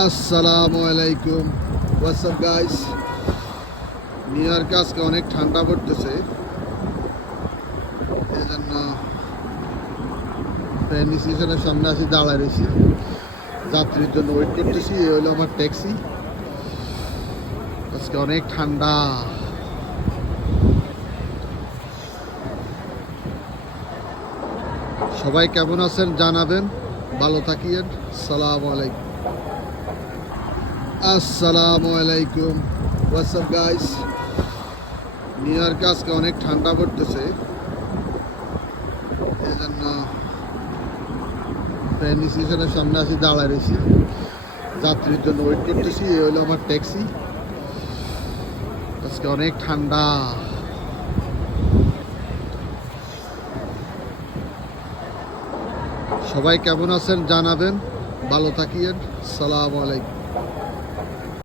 আসসালামু আলাইকুম। What's up guys? New ইয়র্কে আজকে অনেক ঠান্ডা পড়তেছে, এই জন্য ট্রেন স্টেশনের সামনে আসি দাঁড়ায় রয়েছি, যাত্রীর জন্য ওয়েট করতেছি। এই হলো আমার ট্যাক্সি। আজকে অনেক ঠান্ডা। সবাই কেমন আছেন জানাবেন, ভালো থাকিয়েন। আসসালামু আলাইকুম। আসসালামু আলাইকুম। What's up guys? নিউ ইয়র্কে আজকে অনেক ঠান্ডা পড়তেছে, এই জন্য ট্রেন স্টেশনের সামনে আসি দাঁড়ায় রয়েছি, যাত্রীর জন্য ওয়েট করতেছি। এই হলো আমার ট্যাক্সি। আজকে অনেক ঠান্ডা। সবাই কেমন আছেন জানাবেন, ভালো থাকিয়েন। আসসালামু আলাইকুম।